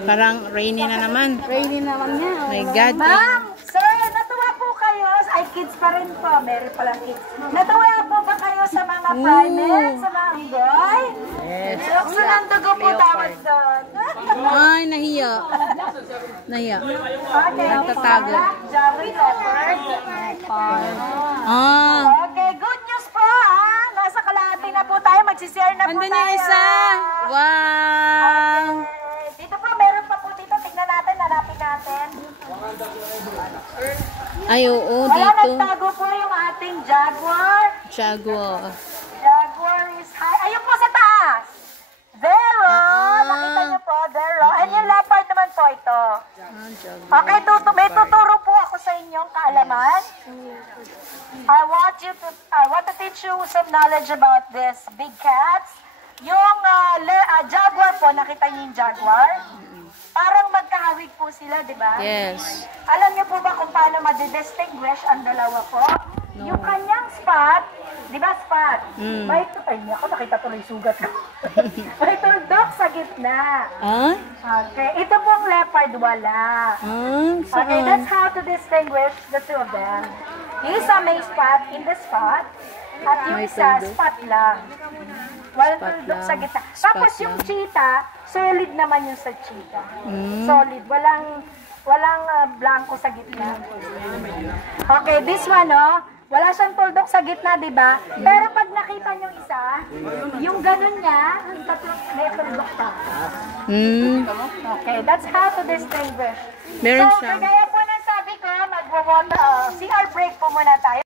Parang rainy na naman. Rainy naman niya. My God. Ma'am, sir, natuwa po kayo. Ay, kids pa rin po. Meron pala kids. Natuwa po ba kayo sa mga primates, sa mga boy? Yes. Lukso ng dugo po tawag doon. Ay, nahiya. Nahiya. Okay, Nagtatago. Jolly Leopard. Ah. Okay, good news po ah. Nasa kalahati na po tayo. Magsishare na po Andun tayo. na isa. Wow. Okay. Dito po, meron pa po dito. Tignan natin, hanapin natin. Ay, oo, Wala, dito. nagtago po yung ating Jaguar. Jaguar. Jaguar is high. Ayun po sa taas. There, nakita niyo po, there. And yung leopard naman po ito. Okay, may tuturo po ako sa inyong kaalaman. I want to teach you some knowledge about this big cats. Yung jaguar po, nakita niyo yung jaguar? Parang magkahawig po sila, di ba? Yes. Alam niyo po ba kung paano ma-distinguish ang dalawa po? No. Yung kanyang spot, di ba spot? May ako nakita tuloy sugat ko. May tuldok sa gitna. Ah? Okay, ito pong leopard wala. Okay, that's how to distinguish the two of them. Yung isa may spot in the spot, at yung isa spot lang. Walang tuldok sa gitna. Tapos yung cheetah, solid naman yung sa cheetah. Solid, walang blanco sa gitna. Okay, this one, wala siyang tuldok sa gitna, di ba? Pero pag nakita nyo isa, yung ganun niya, may tuldok pa. Okay, that's how to distinguish. Meron So, siya. kagaya po ng sabi ko, CR break po muna tayo.